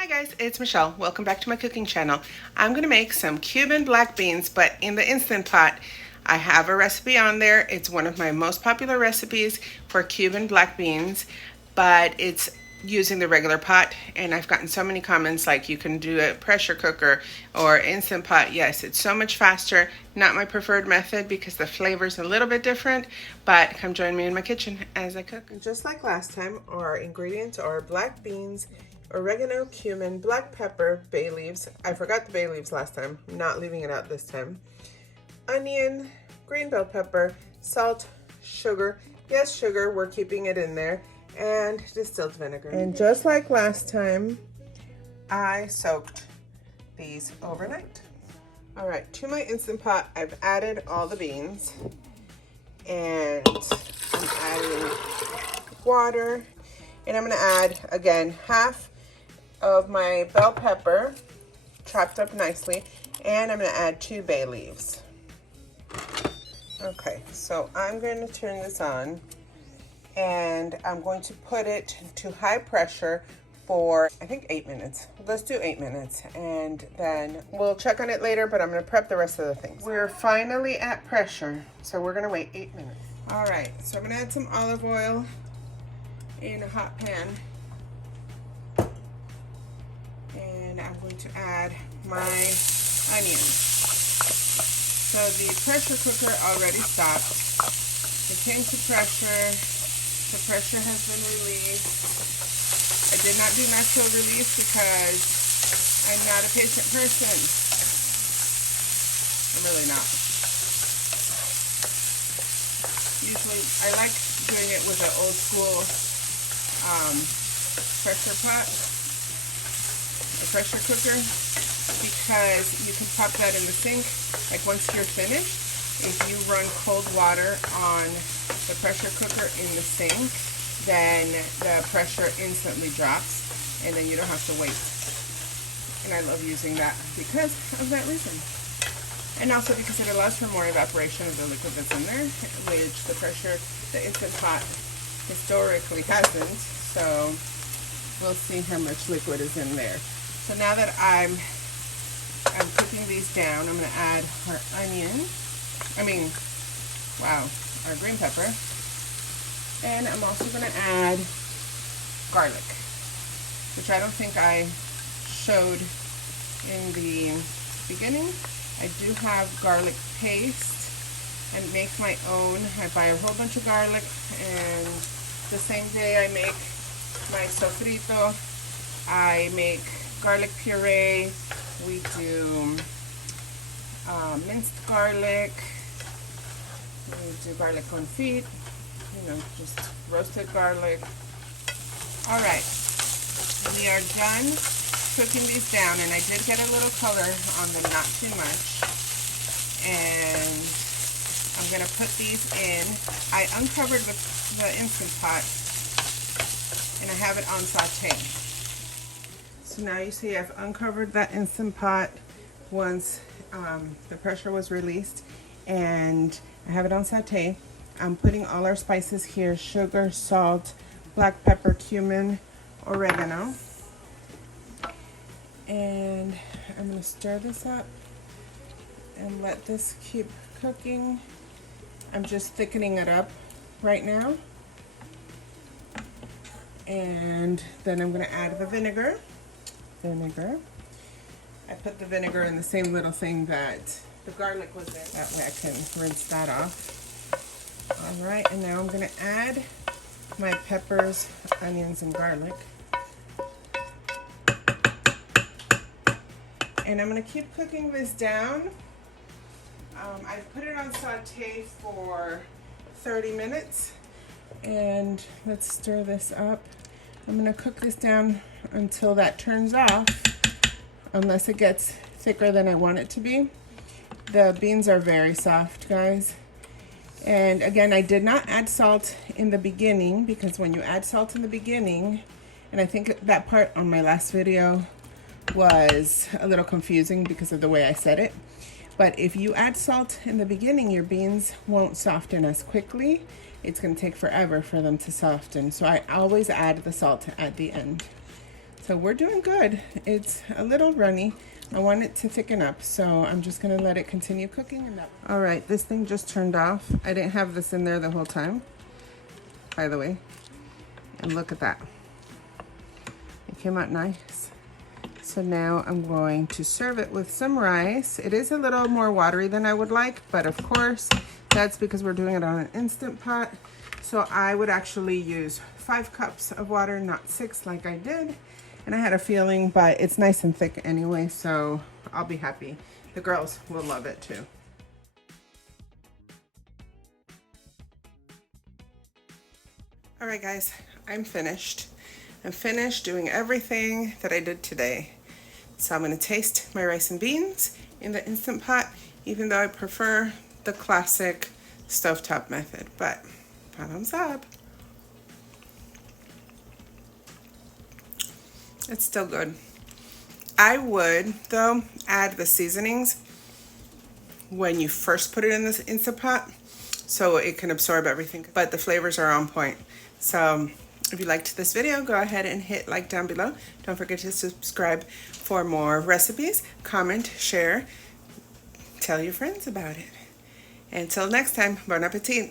Hi guys, it's Michelle. Welcome back to my cooking channel. I'm going to make some Cuban black beans, but in the Instant Pot. I have a recipe on there. It's one of my most popular recipes for Cuban black beans, but it's using the regular pot, and I've gotten so many comments like you can do a pressure cooker or Instant Pot. Yes, it's so much faster. Not my preferred method because the flavor's a little bit different, but come join me in my kitchen as I cook. And just like last time, our ingredients are black beans, oregano, cumin, black pepper, bay leaves. I forgot the bay leaves last time. I'm not leaving it out this time. Onion, green bell pepper, salt, sugar. Yes, sugar, we're keeping it in there. And distilled vinegar. And just like last time, I soaked these overnight. All right, to my Instant Pot, I've added all the beans. And I'm adding water. And I'm gonna add, again, half of my bell pepper, chopped up nicely, and I'm gonna add 2 bay leaves. Okay, so I'm going to turn this on, and I'm going to put it to high pressure for, I think, 8 minutes. Let's do 8 minutes, and then we'll check on it later, but I'm gonna prep the rest of the things. We're finally at pressure, so we're gonna wait 8 minutes. All right, so I'm gonna add some olive oil in a hot pan. And I'm going to add my onions. So the pressure cooker already stopped. It came to pressure. The pressure has been released. I did not do natural release because I'm not a patient person. I'm really not. Usually I like doing it with an old school pressure pot. Pressure cooker, because you can pop that in the sink. Like once you're finished, if you run cold water on the pressure cooker in the sink, then the pressure instantly drops and then you don't have to wait. And I love using that because of that reason. And also because it allows for more evaporation of the liquid that's in there, which the Instant Pot historically hasn't. So we'll see how much liquid is in there. So now that I'm cooking these down, I'm going to add our our green pepper. And I'm also going to add garlic, which I don't think I showed in the beginning. I do have garlic paste and make my own. I buy a whole bunch of garlic, and the same day I make my sofrito, I make garlic puree. We do minced garlic. We do garlic confit, just roasted garlic. All right, we are done cooking these down, and I did get a little color on them, not too much. And I'm gonna put these in. I uncovered the Instant Pot, and I have it on saute. So now you see I've uncovered that Instant Pot once the pressure was released, and I have it on saute. I'm putting all our spices here: sugar, salt, black pepper, cumin, oregano. And I'm going to stir this up and let this keep cooking. I'm just thickening it up right now. And then I'm going to add the vinegar. I put the vinegar in the same little thing that the garlic was in. That way I can rinse that off. All right, and now I'm going to add my peppers, onions, and garlic. And I'm going to keep cooking this down. I've put it on saute for 30 minutes. And let's stir this up. I'm going to cook this down until that turns off, unless it gets thicker than I want it to be. The beans are very soft, guys. And again, I did not add salt in the beginning, because when you add salt in the beginning, and I think that part on my last video was a little confusing because of the way I said it. But if you add salt in the beginning, your beans won't soften as quickly. It's going to take forever for them to soften. So I always add the salt at the end. So So we're doing good. It's a little runny. I want it to thicken up, so I'm just gonna let it continue cooking. All right, this thing just turned off. I didn't have this in there the whole time, by the way. And look at that. It came out nice. So now I'm going to serve it with some rice. It is a little more watery than I would like, but of course, that's because we're doing it on an Instant Pot. So I would actually use 5 cups of water, not 6 like I did. And I had a feeling, but it's nice and thick anyway, so I'll be happy. The girls will love it too. All right, guys, I'm finished. I'm finished doing everything that I did today. So I'm gonna taste my rice and beans in the Instant Pot, even though I prefer the classic stovetop method, but bottoms up. It's still good. I would, though, add the seasonings when you first put it in this Instant Pot so it can absorb everything, but the flavors are on point. So if you liked this video, go ahead and hit like down below. Don't forget to subscribe for more recipes. Comment, share, tell your friends about it. Until next time, bon appetit.